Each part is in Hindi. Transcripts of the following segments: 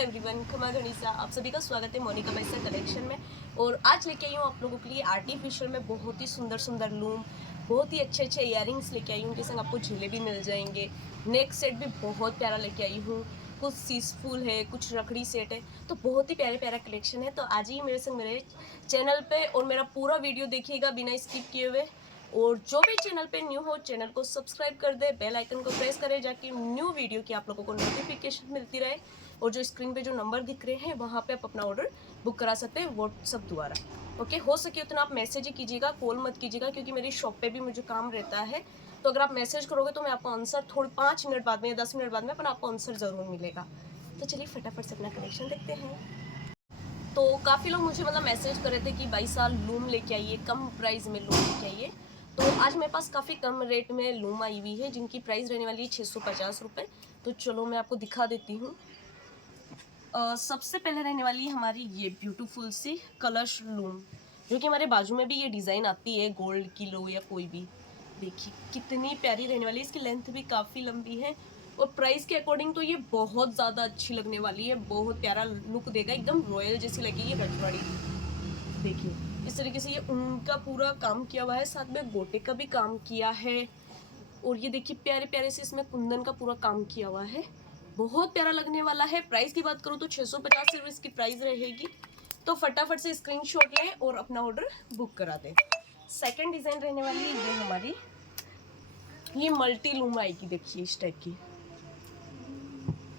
एवरीवन, खमा गणिसा, आप सभी का स्वागत है मोनिका बैसा कलेक्शन में। और आज लेके आई हूँ आप लोगों के लिए आर्टिफिशियल में बहुत ही सुंदर सुंदर लूम, बहुत ही अच्छे अच्छे इयरिंग्स लेके आई हूँ। उनके संग आपको झीले भी मिल जाएंगे। नेक सेट भी बहुत प्यारा लेके आई हूँ। कुछ सीसफुल है, कुछ रखड़ी सेट है, तो बहुत ही प्यारे प्यारा कलेक्शन है। तो आज ही मेरे संग मेरे चैनल पे और मेरा पूरा वीडियो देखिएगा बिना स्किप किए हुए। और जो भी चैनल पे न्यू हो चैनल को सब्सक्राइब कर दे, बेल आइकन को प्रेस करें जाकि न्यू वीडियो की आप लोगों को नोटिफिकेशन मिलती रहे। और जो स्क्रीन पे जो नंबर दिख रहे हैं वहाँ पे आप अपना ऑर्डर बुक करा सकते हैं व्हाट्सअप द्वारा। ओके, हो सके उतना आप मैसेज ही कीजिएगा, कॉल मत कीजिएगा, क्योंकि मेरी शॉप पे भी मुझे काम रहता है। तो अगर आप मैसेज करोगे तो मैं आपको आंसर थोड़े 5 मिनट बाद में या 10 मिनट बाद में, पर आपको आंसर ज़रूर मिलेगा। तो चलिए फटाफट से अपना कलेक्शन देखते हैं। तो काफ़ी लोग मुझे मैसेज कर रहे थे कि भाई साल लूम लेके आइए, कम प्राइस में लूम लेके आइए। तो आज मेरे पास काफ़ी कम रेट में लूम आई हुई है, जिनकी प्राइस रहने वाली है 650 रुपये। तो चलो मैं आपको दिखा देती हूँ। सबसे पहले रहने वाली है हमारी ये ब्यूटीफुल सी कलश लूम, जो कि हमारे बाजू में भी ये डिज़ाइन आती है, गोल्ड की लो या कोई भी। देखिए कितनी प्यारी रहने वाली है, इसकी लेंथ भी काफ़ी लंबी है। और प्राइस के अकॉर्डिंग तो ये बहुत ज़्यादा अच्छी लगने वाली है, बहुत प्यारा लुक देगा, एकदम रॉयल जैसी लगेगी रजवाड़ी। देखिए इस तरीके से ये उनका पूरा काम किया हुआ है, साथ में गोटे का भी काम किया है। और ये देखिए प्यारे प्यारे से इसमें कुंदन का पूरा काम किया हुआ है, बहुत प्यारा लगने वाला है। प्राइस की बात करूँ तो 650 रुपये इसकी प्राइस रहेगी। तो फटाफट से स्क्रीनशॉट लें और अपना ऑर्डर बुक करा दें। सेकंड डिज़ाइन रहने वाली है ये हमारी, ये मल्टी लूम आएगी। देखिए इस टाइप की,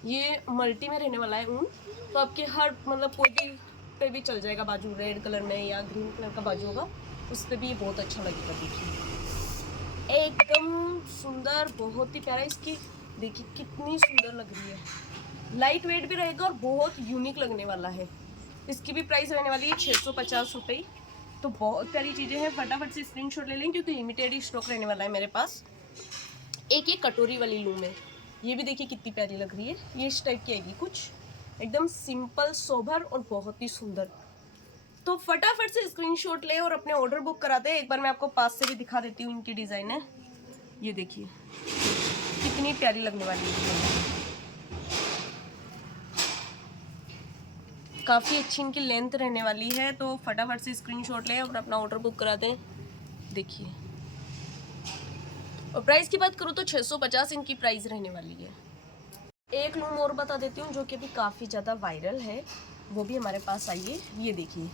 ये मल्टी में रहने वाला है ऊन। तो आपके हर कोई भी पे भी चल जाएगा, बाजू रेड कलर में या ग्रीन कलर का बाजू होगा उस पर भी ये बहुत अच्छा लगेगा। देखिए एकदम सुंदर, बहुत ही प्यारा। इसकी देखिए कितनी सुंदर लग रही है, लाइट वेट भी रहेगा और बहुत यूनिक लगने वाला है। इसकी भी प्राइस रहने वाली है 650 रुपये। तो बहुत प्यारी चीज़ें हैं, फटाफट से स्क्रीनशॉट ले लें क्योंकि लिमिटेड ही स्टॉक रहने वाला है मेरे पास। एक ये कटोरी वाली लूम है, ये भी देखिए कितनी प्यारी लग रही है। ये इस टाइप की आएगी, कुछ एकदम सिंपल सोबर और बहुत ही सुंदर। तो फटाफट से स्क्रीनशॉट ले और अपने ऑर्डर बुक करा दे। एक बार मैं आपको पास से भी दिखा देती हूँ इनकी डिज़ाइन है। ये देखिए कितनी प्यारी लगने वाली है, काफ़ी अच्छी इनकी लेंथ रहने वाली है। तो फटाफट से स्क्रीनशॉट ले और अपना ऑर्डर बुक करा दें। देखिए और प्राइस की बात करूँ तो 650 इनकी प्राइस रहने वाली है। एक लूम और बता देती हूँ जो कि अभी काफ़ी ज़्यादा वायरल है, वो भी हमारे पास आई है। ये देखिए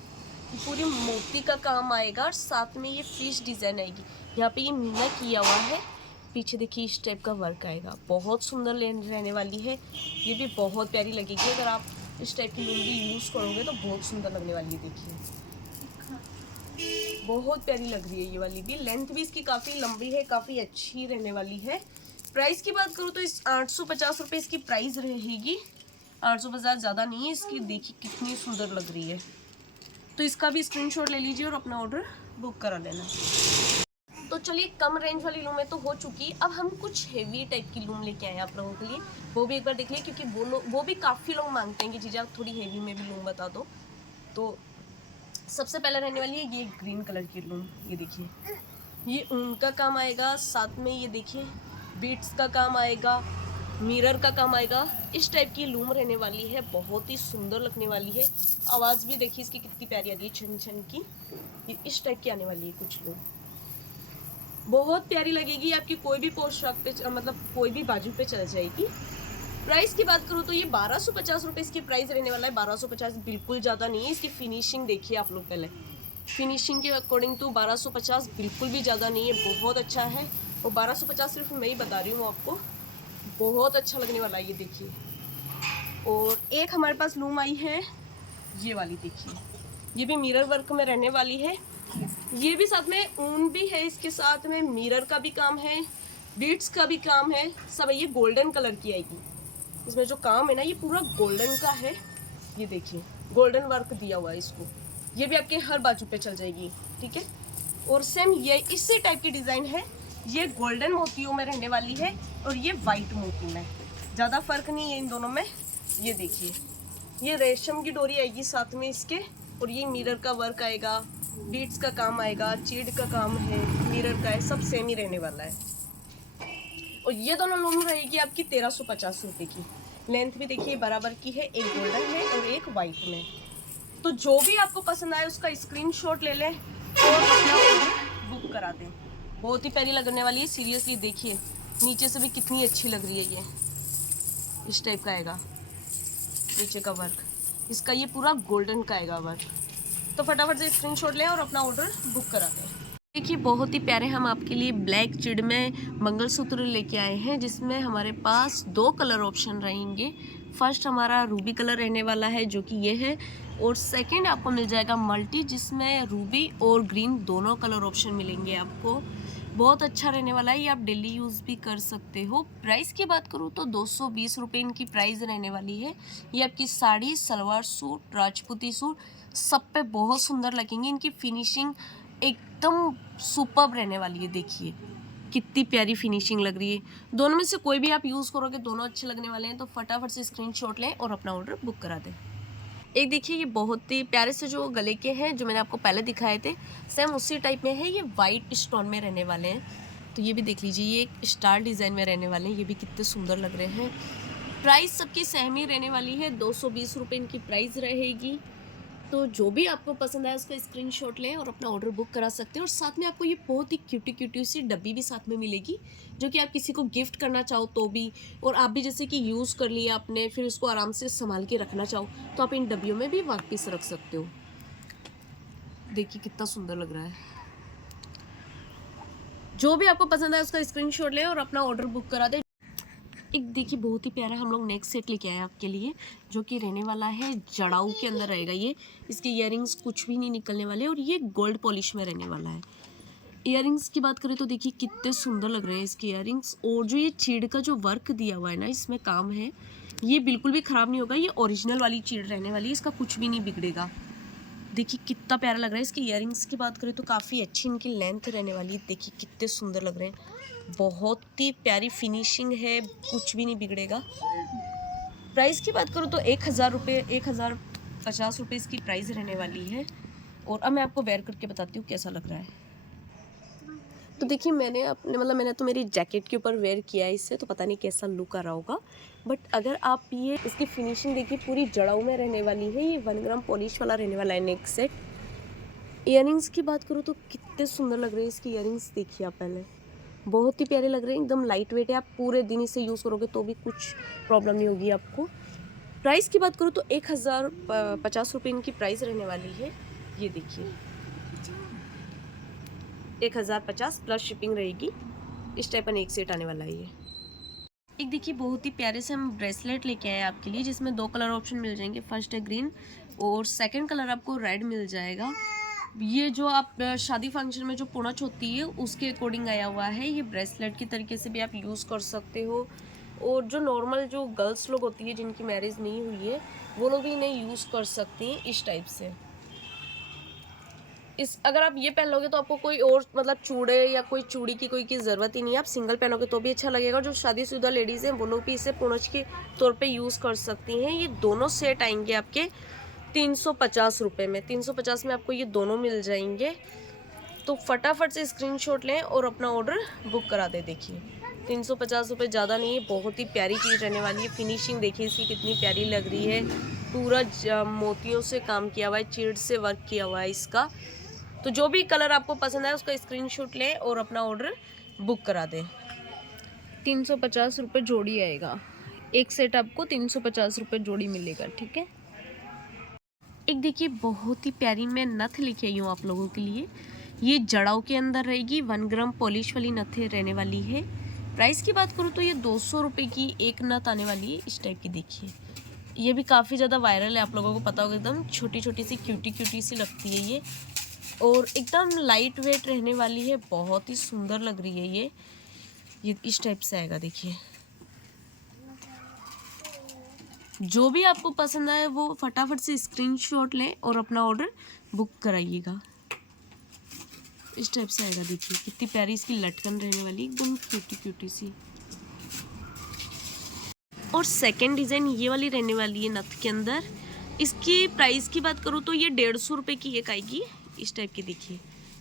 पूरी मोती का काम आएगा और साथ में ये फिश डिज़ाइन आएगी। यहाँ पे ये मीना किया हुआ है, पीछे देखिए इस टाइप का वर्क आएगा, बहुत सुंदर रहने वाली है। ये भी बहुत प्यारी लगेगी, अगर आप इस टाइप की लूम भी यूज़ करोगे तो बहुत सुंदर लगने वाली है। देखिए बहुत प्यारी लग रही है ये वाली भी, लेंथ भी इसकी काफ़ी लंबी है, काफ़ी अच्छी रहने वाली है। प्राइस की बात करूँ तो इस 850 रुपये इसकी प्राइस रहेगी। 850 ज़्यादा नहीं है इसकी। देखिए कितनी सुंदर लग रही है, तो इसका भी स्क्रीनशॉट ले लीजिए और अपना ऑर्डर बुक करा लेना। तो चलिए कम रेंज वाली लूमें तो हो चुकी, अब हम कुछ हेवी टाइप की लूम लेके आए हैं आप लोगों के लिए। वो भी एक बार देख लें क्योंकि वो भी काफ़ी लोग मांगते हैं कि जीजा थोड़ी हेवी में भी लूम बता दो। तो सबसे पहले रहने वाली है ये ग्रीन कलर की लूम। ये देखिए ये ऊन का काम आएगा, साथ में ये देखिए बीट्स का काम आएगा, मिरर का काम आएगा। इस टाइप की लूम रहने वाली है, बहुत ही सुंदर लगने वाली है। आवाज़ भी देखिए इसकी कितनी प्यारी आ रही है, छन छन की। ये इस टाइप की आने वाली है कुछ लूम, बहुत प्यारी लगेगी। आपकी कोई भी पोशाक पे कोई भी बाजू पे चल जाएगी। प्राइस की बात करूँ तो ये 1250 रुपये इसकी प्राइस रहने वाला है। 1250 बिल्कुल ज़्यादा नहीं है। इसकी फिनिशिंग देखिए आप लोग, पहले फिनिशिंग के अकॉर्डिंग तो 1250 बिल्कुल भी ज़्यादा नहीं है, बहुत अच्छा है। और 1250 सिर्फ मैं ही बता रही हूँ आपको, बहुत अच्छा लगने वाला है। ये देखिए और एक हमारे पास लूम आई है ये वाली, देखिए ये भी मिरर वर्क में रहने वाली है। ये भी साथ में ऊन भी है, इसके साथ में मिरर का भी काम है, बीट्स का भी काम है, सब। ये गोल्डन कलर की आएगी, इसमें जो काम है ना ये पूरा गोल्डन का है। ये देखिए गोल्डन वर्क दिया हुआ है इसको। ये भी आपके हर बाजू पे चल जाएगी, ठीक है। और सेम ये इसी टाइप की डिज़ाइन है, ये गोल्डन मोतियों में रहने वाली है और ये वाइट मोती में, ज़्यादा फर्क नहीं है इन दोनों में। ये देखिए ये रेशम की डोरी आएगी साथ में इसके, और ये मिरर का वर्क आएगा, बीट्स का काम आएगा, चीड़ का काम है, मिरर का है, सब सेम ही रहने वाला है। और ये दोनों लूम रहेगी आपकी 1350 रुपये की। लेंथ भी देखिए बराबर की है, एक गोल्डन है और एक वाइट में। तो जो भी आपको पसंद आए उसका स्क्रीनशॉट ले लें और अपना ऑर्डर बुक करा दें। बहुत ही प्यारी लगने वाली है, सीरियसली देखिए नीचे से भी कितनी अच्छी लग रही है। ये इस टाइप का आएगा नीचे का वर्क, इसका ये पूरा गोल्डन का आएगा वर्क। तो फटाफट से स्क्रीनशॉट लें और अपना ऑर्डर बुक करा दें। देखिए बहुत ही प्यारे हम आपके लिए ब्लैक चिड़ में मंगलसूत्र लेके आए हैं, जिसमें हमारे पास 2 कलर ऑप्शन रहेंगे। फर्स्ट हमारा रूबी कलर रहने वाला है जो कि ये है, और सेकंड आपको मिल जाएगा मल्टी, जिसमें रूबी और ग्रीन दोनों कलर ऑप्शन मिलेंगे आपको। बहुत अच्छा रहने वाला है, ये आप डेली यूज़ भी कर सकते हो। प्राइस की बात करूँ तो 220 रुपये इनकी प्राइस रहने वाली है। ये आपकी साड़ी, सलवार सूट, राजपूती सूट सब पे बहुत सुंदर लगेंगे। इनकी फिनिशिंग एकदम सुपर्ब रहने वाली है। देखिए कितनी प्यारी फिनिशिंग लग रही है। दोनों में से कोई भी आप यूज़ करोगे दोनों अच्छे लगने वाले हैं। तो फटाफट से स्क्रीनशॉट लें और अपना ऑर्डर बुक करा दें। एक देखिए ये बहुत ही प्यारे से जो गले के हैं जो मैंने आपको पहले दिखाए थे, सेम उसी टाइप में है। ये वाइट स्टोन में रहने वाले हैं। तो ये भी देख लीजिए, ये एक स्टार डिज़ाइन में रहने वाले हैं। ये भी कितने सुंदर लग रहे हैं। प्राइस सबकी सेम ही रहने वाली है, 220 रुपये इनकी प्राइस रहेगी। तो जो भी आपको पसंद आए उसका स्क्रीनशॉट लें और अपना ऑर्डर बुक करा सकते हैं। और साथ में आपको ये बहुत ही क्यूटी सी डब्बी भी साथ में मिलेगी, जो कि आप किसी को गिफ्ट करना चाहो तो भी, और आप भी जैसे कि यूज़ कर लिया आपने फिर उसको आराम से संभाल के रखना चाहो तो आप इन डब्बियों में भी वापस रख सकते हो। देखिए कितना सुंदर लग रहा है। जो भी आपको पसंद आए उसका स्क्रीनशॉट लें और अपना ऑर्डर बुक करा दें। एक देखिए बहुत ही प्यारा हम लोग नेक्स्ट सेट लेके आए आपके लिए, जो कि रहने वाला है जड़ाऊ के अंदर रहेगा। ये इसके इयररिंग्स कुछ भी नहीं निकलने वाले और ये गोल्ड पॉलिश में रहने वाला है। इयररिंग्स की बात करें तो देखिए कितने सुंदर लग रहे हैं इसके इयररिंग्स। और जो ये चीड़ का जो वर्क दिया हुआ है ना, इसमें काम है, ये बिल्कुल भी ख़राब नहीं होगा। ये ओरिजिनल वाली चीड़ रहने वाली है, इसका कुछ भी नहीं बिगड़ेगा। देखिए कितना प्यारा लग रहा है। इसकी इयररिंग्स की बात करें तो काफ़ी अच्छी इनकी लेंथ रहने वाली है। देखिए कितने सुंदर लग रहे हैं, बहुत ही प्यारी फिनिशिंग है, कुछ भी नहीं बिगड़ेगा। प्राइस की बात करूँ तो 1000 रुपये, 1050 रुपये इसकी प्राइस रहने वाली है। और अब मैं आपको वेयर करके बताती हूँ कैसा लग रहा है। तो देखिए मैंने तो मेरी जैकेट के ऊपर वेयर किया है इससे, तो पता नहीं कैसा लुक आ रहा होगा। बट अगर आप ये इसकी फिनिशिंग देखिए पूरी जड़ाऊ में रहने वाली है। ये 1 ग्राम पॉलिश वाला रहने वाला है नेक सेट। इयररिंग्स की बात करूँ तो कितने सुंदर लग रहे हैं इसकी इयररिंग्स। देखिए आप पहले, बहुत ही प्यारे लग रहे हैं, एकदम लाइट वेट है। आप पूरे दिन इसे यूज़ करोगे तो भी कुछ प्रॉब्लम नहीं होगी आपको। प्राइस की बात करूँ तो 1050 रुपये इनकी प्राइस रहने वाली है। ये देखिए 1050 प्लस शिपिंग रहेगी। इस टाइप का नेक सेट आने वाला है ये। एक देखिए बहुत ही प्यारे से हम ब्रेसलेट लेके आए आपके लिए, जिसमें 2 कलर ऑप्शन मिल जाएंगे। फर्स्ट है ग्रीन और सेकंड कलर आपको रेड मिल जाएगा। ये जो आप शादी फंक्शन में जो पूंछ होती है उसके अकॉर्डिंग आया हुआ है। ये ब्रेसलेट की तरीके से भी आप यूज़ कर सकते हो। और जो नॉर्मल जो गर्ल्स लोग होती है जिनकी मैरिज नहीं हुई है वो लोग भी इन्हें यूज़ कर सकती हैं इस टाइप से। अगर आप ये पहन लोगे तो आपको कोई और मतलब चूड़े या कोई चूड़ी की ज़रूरत ही नहीं है। आप सिंगल पहनोगे तो भी अच्छा लगेगा। जो शादीशुदा लेडीज़ हैं वो लोग भी इसे पूंछ के तौर पे यूज़ कर सकती हैं। ये दोनों सेट आएंगे आपके 350 रुपये में। 350 में आपको ये दोनों मिल जाएंगे। तो फटाफट से स्क्रीनशॉट लें और अपना ऑर्डर बुक करा दें। देखिए 350 रुपये ज़्यादा नहीं है, बहुत ही प्यारी चीज़ रहने वाली है। फिनिशिंग देखिए इसकी कितनी प्यारी लग रही है। पूरा मोतियों से काम किया हुआ है, चीड़ से वर्क किया हुआ है इसका। तो जो भी कलर आपको पसंद है उसका स्क्रीनशॉट लें और अपना ऑर्डर बुक करा दें। 350 रुपये जोड़ी आएगा। एक सेट आपको 350 रुपये जोड़ी मिलेगा, ठीक है। एक देखिए बहुत ही प्यारी मैं नथ लेके आई हूँ आप लोगों के लिए। ये जड़ाऊ के अंदर रहेगी, 1 ग्राम पॉलिश वाली नथ रहने वाली है। प्राइस की बात करूँ तो ये 200 रुपये की एक नथ आने वाली है इस टाइप की। देखिए ये भी काफ़ी ज़्यादा वायरल है, आप लोगों को पता होगा। एकदम छोटी छोटी सी क्यूटी सी लगती है ये, और एकदम लाइट वेट रहने वाली है। बहुत ही सुंदर लग रही है ये इस टाइप से आएगा। देखिए जो भी आपको पसंद आए वो फटाफट से स्क्रीनशॉट लें और अपना ऑर्डर बुक कराइएगा। इस टाइप से आएगा। देखिए कितनी प्यारी इसकी लटकन रहने वाली, एकदम क्यूटी सी। और सेकंड डिज़ाइन ये वाली रहने वाली है नथ के अंदर। इसकी प्राइस की बात करूँ तो ये 150 रुपये की एक आएगी इस टाइप की। देखिए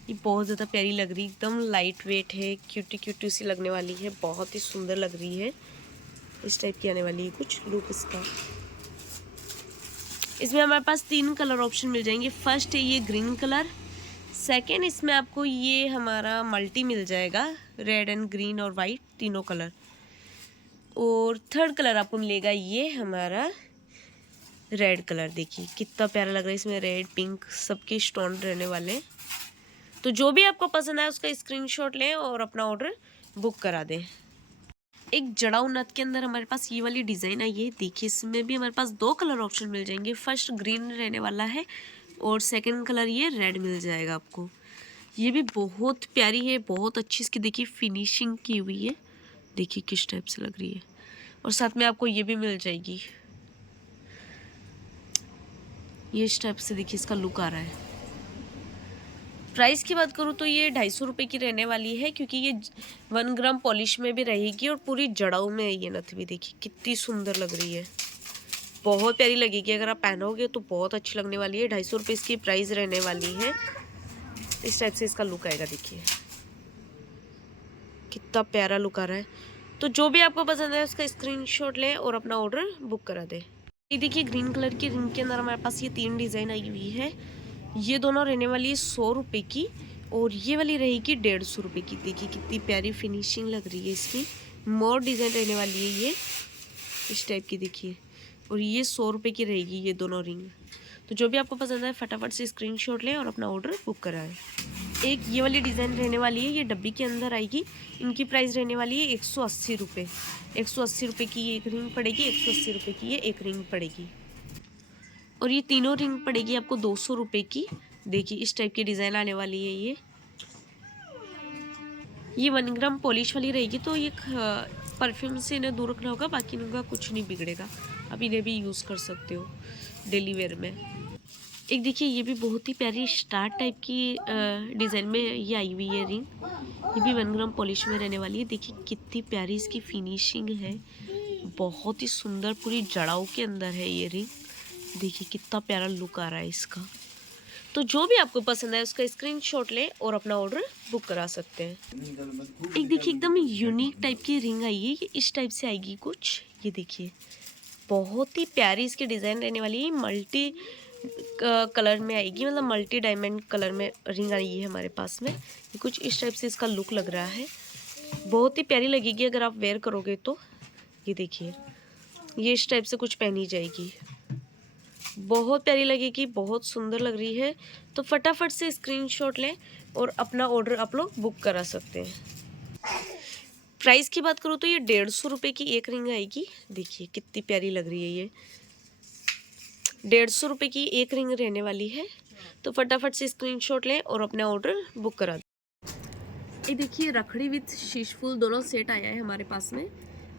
ये बहुत ज़्यादा प्यारी लग रही है, एकदम लाइट वेट है, क्यूटी सी लगने वाली है, बहुत ही सुंदर लग रही है। इस टाइप की आने वाली है कुछ लुक इसका। इसमें हमारे पास 3 कलर ऑप्शन मिल जाएंगे। फर्स्ट है ये ग्रीन कलर, सेकेंड इसमें आपको ये हमारा मल्टी मिल जाएगा, रेड एंड ग्रीन और वाइट तीनों कलर, और थर्ड कलर आपको मिलेगा ये हमारा रेड कलर। देखिए कितना प्यारा लग रहा है, इसमें रेड पिंक सबके स्टोन रहने वाले हैं। तो जो भी आपको पसंद आए उसका स्क्रीनशॉट लें और अपना ऑर्डर बुक करा दें। एक जड़ाऊ नथ के अंदर हमारे पास ये वाली डिज़ाइन आई है। देखिए इसमें भी हमारे पास 2 कलर ऑप्शन मिल जाएंगे। फर्स्ट ग्रीन रहने वाला है और सेकंड कलर ये रेड मिल जाएगा आपको। ये भी बहुत प्यारी है, बहुत अच्छी इसकी देखिए फिनिशिंग की हुई है। देखिए किस टाइप से लग रही है, और साथ में आपको ये भी मिल जाएगी। ये इस टाइप से देखिए इसका लुक आ रहा है। प्राइस की बात करूँ तो ये 250 रुपये की रहने वाली है, क्योंकि ये 1 ग्राम पॉलिश में भी रहेगी और पूरी जड़ाऊ में है ये नथ भी। देखिए कितनी सुंदर लग रही है, बहुत प्यारी लगेगी। अगर आप पहनोगे तो बहुत अच्छी लगने वाली है। 250 रुपये इसकी प्राइस रहने वाली है। इस टाइप से इसका लुक आएगा। देखिए कितना प्यारा लुक आ रहा है। तो जो भी आपको पसंद है उसका स्क्रीनशॉट लें और अपना ऑर्डर बुक करा दें। ये देखिए ग्रीन कलर की रिंग के अंदर हमारे पास ये 3 डिज़ाइन आई हुई है। ये दोनों रहने वाली है 100 रुपये की, और ये वाली रहेगी 150 रुपये की। देखिए कितनी प्यारी फिनिशिंग लग रही है इसकी। मोर डिज़ाइन रहने वाली है ये इस टाइप की। देखिए, और ये 100 रुपये की रहेगी ये दोनों रिंग। तो जो भी आपको पसंद है फटाफट से स्क्रीनशॉट लें और अपना ऑर्डर बुक कराएं। एक ये वाली डिज़ाइन रहने वाली है, ये डब्बी के अंदर आएगी। इनकी प्राइस रहने वाली है 180 रुपये। 180 रुपये की ये एक रिंग पड़ेगी, 180 रुपये की ये एक रिंग पड़ेगी, और ये तीनों रिंग पड़ेगी आपको 200 रुपये की। देखिए इस टाइप की डिज़ाइन आने वाली है ये 1 ग्राम पॉलिश वाली रहेगी। तो ये परफ्यूम से इन्हें दूर रखना होगा, बाकी इनका कुछ नहीं बिगड़ेगा। आप इन्हें भी यूज़ कर सकते हो डेली वेयर में। एक देखिए ये भी बहुत ही प्यारी स्टार टाइप की डिज़ाइन में ये आई हुई है रिंग। ये भी 1 ग्राम पॉलिश में रहने वाली है। देखिए कितनी प्यारी इसकी फिनिशिंग है, बहुत ही सुंदर पूरी जड़ाऊ के अंदर है ये रिंग। देखिए कितना प्यारा लुक आ रहा है इसका। तो जो भी आपको पसंद है उसका स्क्रीनशॉट लें और अपना ऑर्डर बुक करा सकते हैं। एक देखिए एकदम यूनिक टाइप की रिंग आई है, ये इस टाइप से आएगी कुछ। ये देखिए बहुत ही प्यारी इसकी डिज़ाइन रहने वाली है। मल्टी कलर में आएगी, मतलब मल्टी डायमंड कलर में रिंग आई है हमारे पास में। ये कुछ इस टाइप से इसका लुक लग रहा है, बहुत ही प्यारी लगेगी अगर आप वेयर करोगे तो। ये देखिए ये इस टाइप से कुछ पहनी जाएगी, बहुत प्यारी लगेगी, बहुत सुंदर लग रही है। तो फटाफट से स्क्रीनशॉट लें और अपना ऑर्डर आप लोग बुक करा सकते हैं। प्राइस की बात करूँ तो ये 150 रुपये की एक रिंग आएगी। देखिए कितनी प्यारी लग रही है ये, 150 रुपये की एक रिंग रहने वाली है। तो फटाफट से स्क्रीनशॉट लें और अपना ऑर्डर बुक करा दें। ये देखिए रखड़ी विथ शीश फूल दोनों सेट आया है हमारे पास में।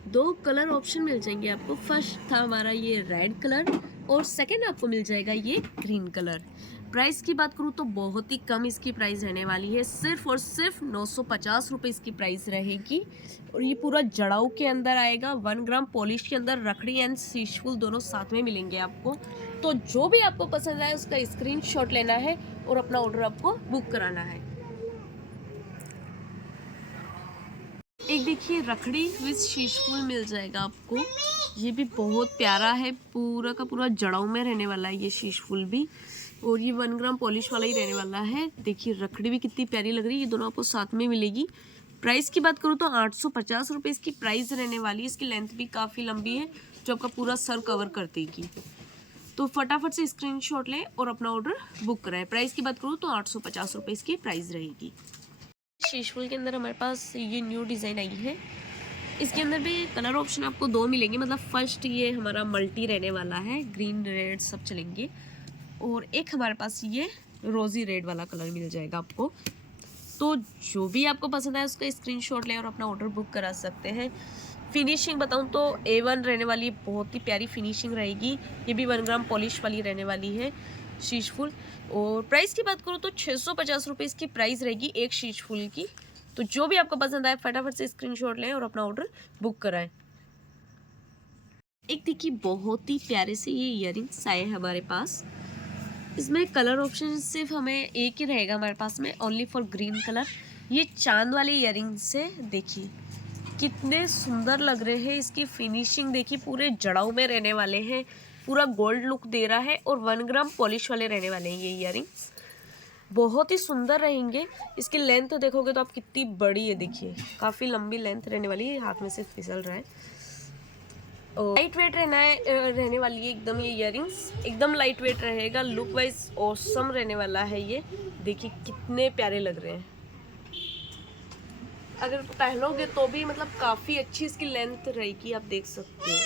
2 कलर ऑप्शन मिल जाएंगे आपको। फर्स्ट था हमारा ये रेड कलर और सेकंड आपको मिल जाएगा ये ग्रीन कलर। प्राइस की बात करूँ तो बहुत ही कम इसकी प्राइस रहने वाली है, सिर्फ और सिर्फ 950 रुपये इसकी प्राइस रहेगी। और ये पूरा जड़ाऊ के अंदर आएगा, 1 ग्राम पॉलिश के अंदर रखड़ी एंड शीश फूल दोनों साथ में मिलेंगे आपको। तो जो भी आपको पसंद आए उसका स्क्रीनशॉट लेना है और अपना ऑर्डर आपको बुक कराना है। एक देखिए रखड़ी विथ शीश फूल मिल जाएगा आपको। ये भी बहुत प्यारा है, पूरा का पूरा जड़ाऊ में रहने वाला है ये शीश फूल भी, और ये 1 ग्राम पॉलिश वाला ही रहने वाला है। देखिए रखड़ी भी कितनी प्यारी लग रही है, ये दोनों आपको साथ में मिलेगी। प्राइस की बात करूँ तो 850 रुपये इसकी प्राइस रहने वाली है। इसकी लेंथ भी काफ़ी लंबी है जो आपका पूरा सर कवर कर देगी। तो फटाफट से स्क्रीनशॉट लें और अपना ऑर्डर बुक कराएं। प्राइस की बात करूँ तो 850 रुपये इसकी प्राइस रहेगी। शीश फूल के अंदर हमारे पास ये न्यू डिज़ाइन आई है। इसके अंदर भी कलर ऑप्शन आपको 2 मिलेंगे, मतलब फर्स्ट ये हमारा मल्टी रहने वाला है, ग्रीन रेड सब चलेंगे, और एक हमारे पास ये रोज़ी रेड वाला कलर मिल जाएगा आपको। तो जो भी आपको पसंद है उसका स्क्रीनशॉट लें और अपना ऑर्डर बुक करा सकते हैं। फिनिशिंग बताऊं तो A1 रहने वाली है, बहुत ही प्यारी फिनिशिंग रहेगी। ये भी 1 ग्राम पॉलिश वाली रहने वाली है शीश फूल। और प्राइस की बात करूँ तो 650 रुपये इसकी प्राइस रहेगी एक शीश फूल की। तो जो भी आपको पसंद आए फटाफट से स्क्रीनशॉट लें और अपना ऑर्डर बुक कराएं। एक देखिए बहुत ही प्यारे से ये इयररिंग्स आए हैं हमारे पास। इसमें कलर ऑप्शन सिर्फ हमें एक ही रहेगा हमारे पास में, ओनली फॉर ग्रीन कलर। ये चांद वाले इयररिंग्स से देखिए कितने सुंदर लग रहे हैं। इसकी फिनिशिंग देखिए, पूरे जड़ाऊ में रहने वाले हैं, पूरा गोल्ड लुक दे रहा है और 1 ग्राम पॉलिश वाले रहने वाले हैं ये इयररिंग्स। बहुत ही सुंदर रहेंगे। इसकी लेंथ देखोगे तो आप कितनी बड़ी है, देखिए काफ़ी लंबी लेंथ रहने वाली है। हाथ में से फिसल रहा है और लाइट वेट रहने वाली है एकदम। ये इयररिंग्स एकदम लाइट वेट रहेगा। लुक वाइज ऑसम रहने वाला है ये। देखिए कितने प्यारे लग रहे हैं। अगर पहनोगे तो भी मतलब काफ़ी अच्छी इसकी लेंथ रहेगी, आप देख सकते हो।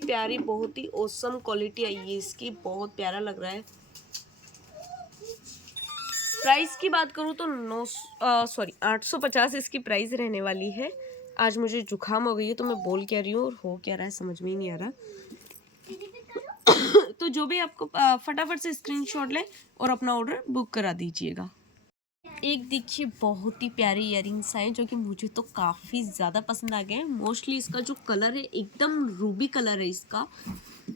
प्यारी, बहुत ही ऑसम क्वालिटी आई है इसकी, बहुत प्यारा लग रहा है। प्राइस की बात करूँ तो 850 इसकी प्राइस रहने वाली है। आज मुझे जुकाम हो गई है तो मैं बोल क्या रही हूँ और हो क्या रहा है समझ में ही नहीं आ रहा। तो जो भी आपको फटाफट से स्क्रीनशॉट ले और अपना ऑर्डर बुक करा दीजिएगा। एक देखिए बहुत ही प्यारे इयररिंग्स आए जो कि मुझे तो काफ़ी ज़्यादा पसंद आ गए हैं। मोस्टली इसका जो कलर है एकदम रूबी कलर है इसका,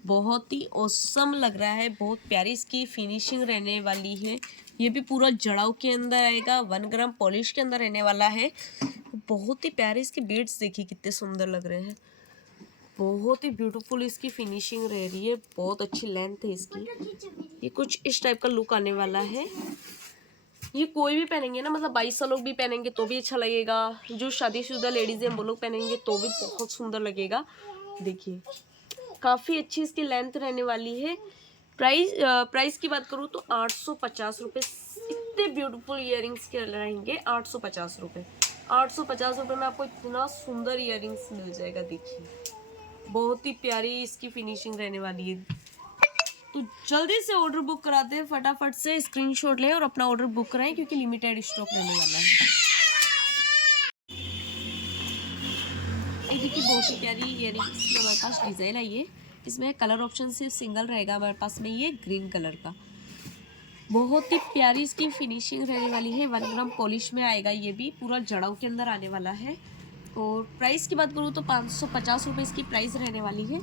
बहुत ही ऑसम लग रहा है। बहुत प्यारी इसकी फिनिशिंग रहने वाली है। ये भी पूरा जड़ाऊ के अंदर आएगा, 1 ग्राम पॉलिश के अंदर रहने वाला है। बहुत ही प्यारे इसके बीड्स देखिए कितने सुंदर लग रहे हैं। बहुत ही ब्यूटीफुल इसकी फिनिशिंग रह रही है, बहुत अच्छी लेंथ है इसकी। ये कुछ इस टाइप का लुक आने वाला है। ये कोई भी पहनेंगे ना, मतलब 22 लोग भी पहनेंगे तो भी अच्छा लगेगा। जो शादीशुदा लेडीज हैं वो लोग पहनेंगे तो भी बहुत सुंदर लगेगा। देखिए काफ़ी अच्छी इसकी लेंथ रहने वाली है। प्राइस की बात करूँ तो 850 रुपये। इतने ब्यूटीफुल इयररिंग्स के रहेंगे 850 रुपये। 850 रुपये में आपको इतना सुंदर इयररिंग्स मिल जाएगा। देखिए बहुत ही प्यारी इसकी फिनिशिंग रहने वाली है। तो जल्दी से ऑर्डर बुक कराते हैं, फटाफट से स्क्रीनशॉट लें और अपना ऑर्डर बुक कराएं क्योंकि लिमिटेड स्टॉक रहने वाला है। ये देखिए बहुत ही प्यारी इयररिंग्स की हमारे पास डिज़ाइन आई है। इसमें कलर ऑप्शन सिर्फ सिंगल रहेगा हमारे पास में, ये ग्रीन कलर का। बहुत ही प्यारी इसकी फिनिशिंग रहने वाली है। 1 ग्राम पॉलिश में आएगा, ये भी पूरा जड़ाऊ के अंदर आने वाला है। और प्राइस की बात करूँ तो 550 रुपये इसकी प्राइस रहने वाली है।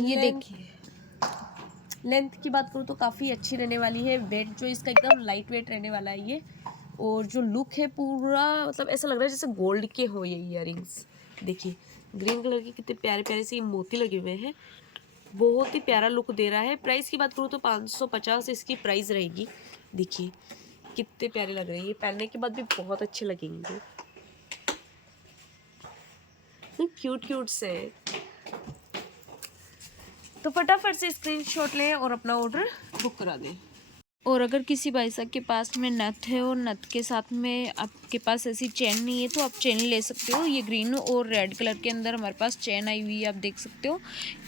ये देखिए लेंथ की बात करूँ तो काफ़ी अच्छी रहने वाली है। वेट जो इसका एकदम लाइट वेट रहने वाला है ये। और जो लुक है पूरा मतलब ऐसा लग रहा है जैसे गोल्ड के हो ये इयररिंग्स। देखिए ग्रीन कलर के कितने प्यारे प्यारे से मोती लगे हुए हैं, बहुत ही प्यारा लुक दे रहा है। प्राइस की बात करूँ तो 550 इसकी प्राइस रहेगी। देखिए कितने प्यारे लग रहे हैं, ये पहनने के बाद भी बहुत अच्छे लगेंगे। क्यूट क्यूट से। तो फटाफट से स्क्रीनशॉट लें और अपना ऑर्डर बुक करा दें। और अगर किसी भाई साहब के पास में नथ है और नथ के साथ में आपके पास ऐसी चेन नहीं है तो आप चेन ले सकते हो। ये ग्रीन और रेड कलर के अंदर हमारे पास चेन आई हुई है, आप देख सकते हो।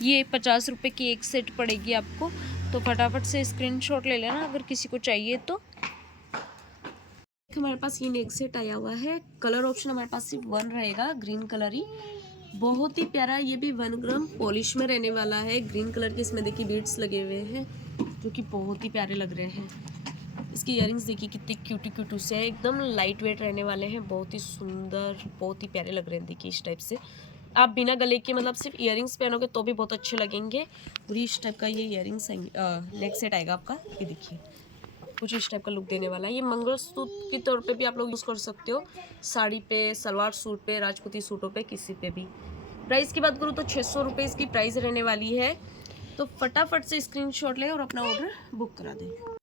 ये 50 रुपये की एक सेट पड़ेगी आपको। तो फटाफट से स्क्रीनशॉट ले लेना अगर किसी को चाहिए तो। हमारे पास ये नेक सेट आया हुआ है। कलर ऑप्शन हमारे पास सिर्फ 1 रहेगा, ग्रीन कलर ही। बहुत ही प्यारा, ये भी 1 ग्राम पॉलिश में रहने वाला है। ग्रीन कलर के इसमें देखिए बीड्स लगे हुए हैं जो कि बहुत ही प्यारे लग रहे हैं। इसके इयररिंग्स देखिए कितने क्यूटी क्यूटू से है, एकदम लाइट वेट रहने वाले हैं। बहुत ही सुंदर, बहुत ही प्यारे लग रहे हैं। देखिए इस टाइप से आप बिना गले के मतलब सिर्फ इयररिंग्स पहनोगे तो भी बहुत अच्छे लगेंगे। और इस टाइप का ये इयररिंग्स नेक सेट आएगा आपका। ये देखिए कुछ इस टाइप का लुक देने वाला है। ये मंगलसूत्र के तौर पे भी आप लोग यूज़ कर सकते हो, साड़ी पे, सलवार सूट पे, राजपूती सूटों पे, किसी पे भी। प्राइस की बात करूँ तो 600 रुपये इसकी प्राइस रहने वाली है। तो फटाफट से स्क्रीनशॉट लें और अपना ऑर्डर बुक करा दें।